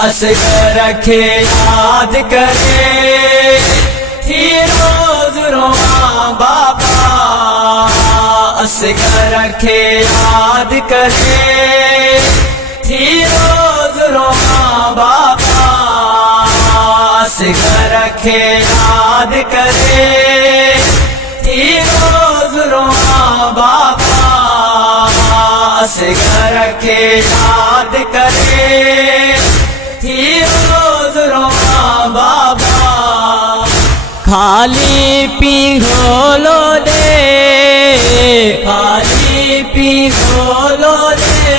असगर खे याद करे थी रोज रोआ बाबा। असगर खे याद करे थी रोज रोआ बाबा। असगर खे याद करे थी रोज रोआ बाबा। असगर खे याद करे थी रोज रोआ बाबा। खाली पी घोलो दे, खाली पी घोलो दे,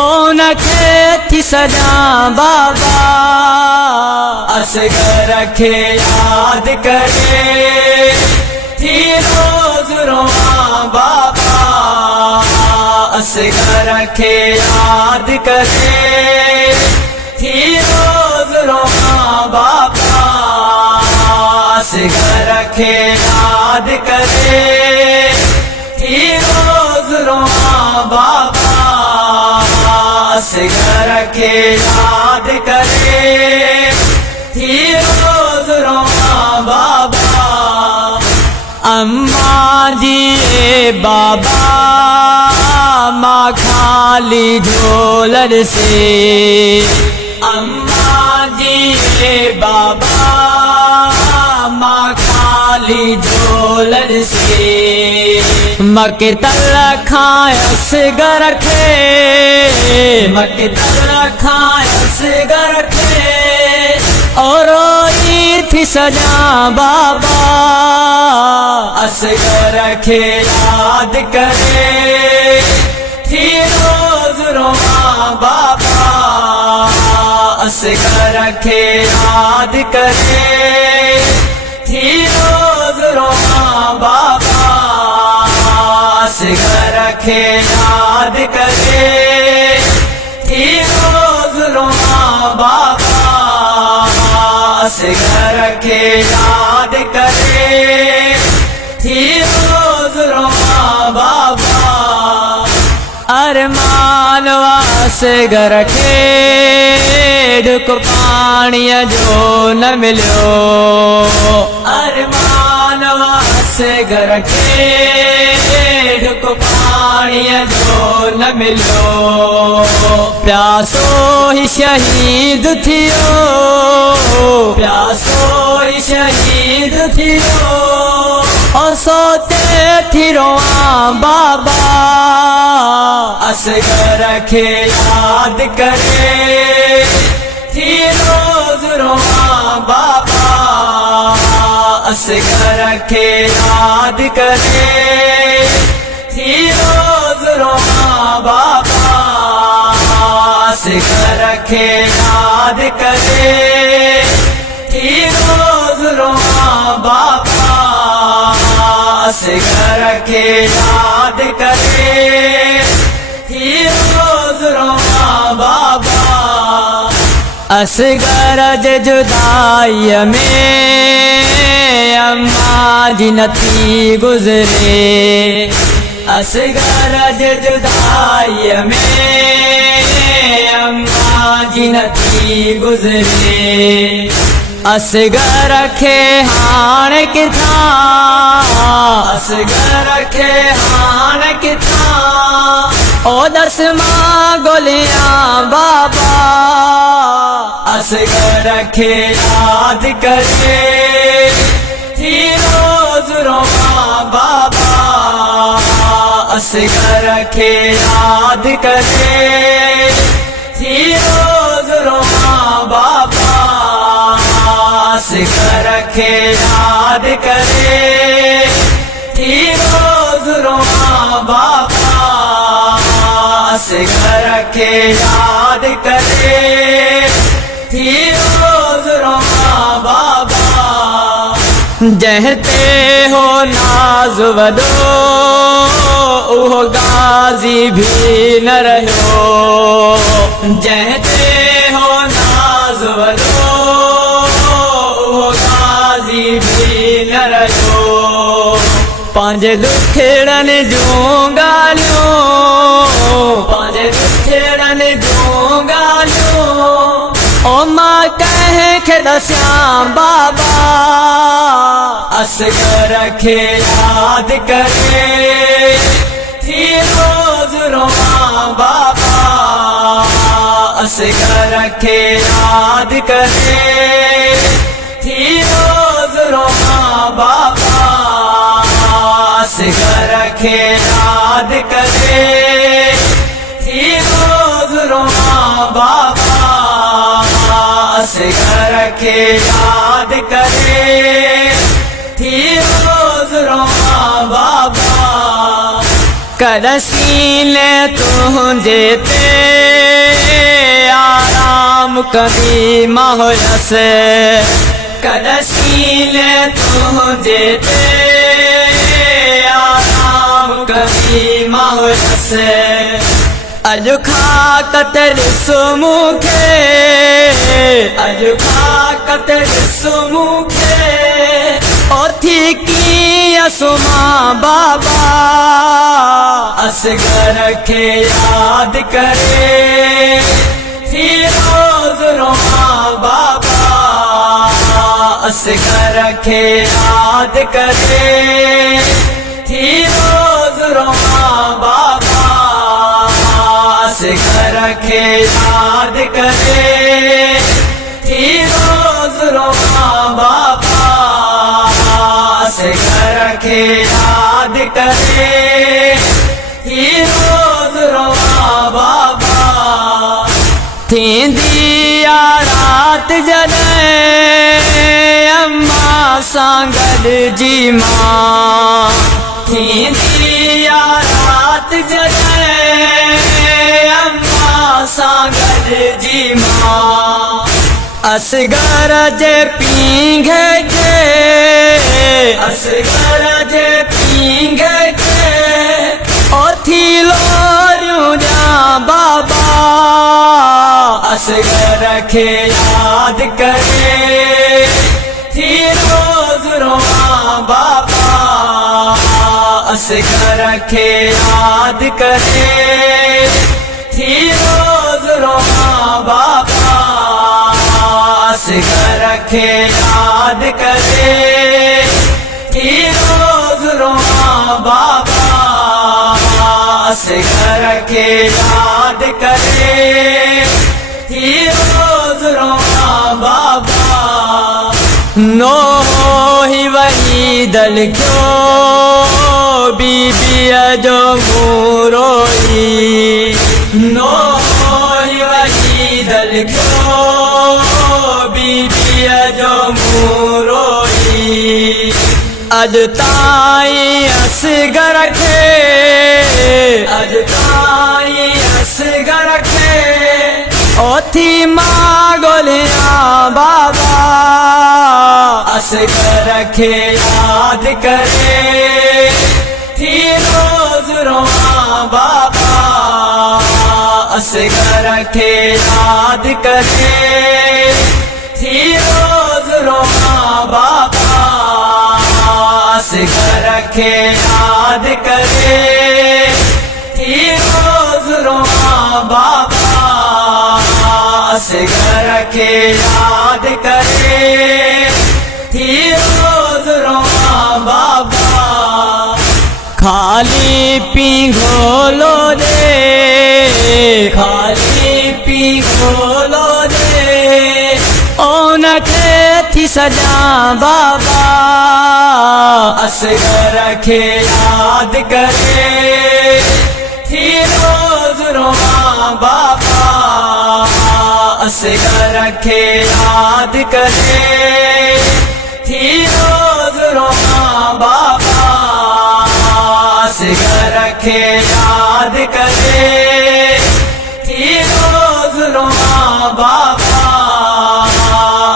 ओनखे थी सजा बाबा। असगर खे याद करे थी रोज रोआ बाबा। असगर खे याद करे थी रोज रोआ बाबा। असगर खे याद करे थी रोज रोआ बाबा। असगर खे याद करे थी रोज रोआ बाबा। अम्मा जी बाबा माँ खाली झोलर से। अम्मा जी बाबा माँ खाली झोलर से। मकतल खाए असगर के, मकतल खाए असगर के, और थी सजा बाबा। असगर खे याद करे थी रोज रोआ बाबा। असगर खे याद करे थी रोज रोआ बाबा। असगर खे याद करे थी रोज रोआ बाबा। असगर खे याद करे थी रोज रोआ बाबा। अरमान असगर खे ढुक पानी जो न मिलो। अरमान असगर खे ढुक पानी जो न मिलो। प्यासो ही शहीद थियो, प्यासो ही शहीद थियो, और सोते थी रोआ बाबा। असगर खे याद करे थी रोज रोआ बाबा। असगर खे याद करे थी रोज रोआ बाबा। असगर खे याद करे थी रोज रोआ बाबा। असगर खे याद करे थी रोज रोआ बाबा। असगर जे जुदाई में अम्मा जी न थी गुजरे। असगर जे जुदाई में अम्मा जी न थी गुजरे। असगर खे हाण किथां, असगर खे हाण किथां, ओ दस मां गोलियां बाबा। असगर खे याद करे थी रोज रोआ बाबा। असगर खे याद करे थी रोज रोआ बाबा। असगर खे याद करे थी रोज रोआ बाबा। असगर खे याद करे थी रोज रोआ बाबा। जहते हो नाज वदो उहो गाजी भी न रहो। जहते हो नाज वदो उहो गाजी भी न रहो। पांजे दुखड़न जूं ॻाल्हियूं, पांजे दुखड़न जूं ॻाल्हियूं, दस्याम बाबा असगर खे याद करे थी रोज रोआ बाबा असगर खे याद करे थी रोज रोआ बाबा असगर खे याद करे थी रोज रोआ बाबा असगर खे याद करे थी रोज रोआ बाबा कदसीले तुझे ते आराम कभी माहौस कदसीले तुझे ते आराम कभी माहौस अज खा कतर सुमुखे अज खा कतर सुमुखे ओथी की असुमा बाबा असगर खे याद करे थी रोज रोआ बाबा असगर खे याद करे थी रोज रोआ बाबा असगर खे याद करे थी रोज रोआ बाबा असगर खे याद करे थी रोज रोआ बाबा थींदी रात जॾहिं अम्मा सां गॾिजी मां थींदी रात जॾहिं अम्मा सां गॾिजी मां असगर जे पींघ के असगर जे पींघ के ओथी लोरियूं ॾियां बाबा असगर खे याद करे थी रोज रोआ बाबा असगर खे याद करे थी रोज रोआ बाबा असगर खे याद करे थी रोज रोआ बाबा असगर खे याद करे थी रोज रोआ बाबा नो ही वही दल क्यों बीबिया जो मुरोई नो ही वही दल क्यों बीबिया जो मुरोई अज ताई असगर खे अज ताई असगर खे ओथी मां गोलिया बाबा असगर खे याद करे थी रोज रोआ बाबा असगर खे याद करे थी रोज रोआ बाबा असगर खे याद करे थी रोज रोआ बाबा असगर खे याद करे थी रोज रोआ बाबा खाली पिंगोलो दे खाली पिंगोलो दे ओनखे थी सजा बाबा असगर खे याद करे थी रोज रोआ बाबा असगर खे याद करे थी रोज रोआ बाबा असगर खे याद करे थी रोज रोआ बाबा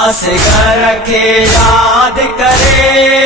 असगर खे याद करे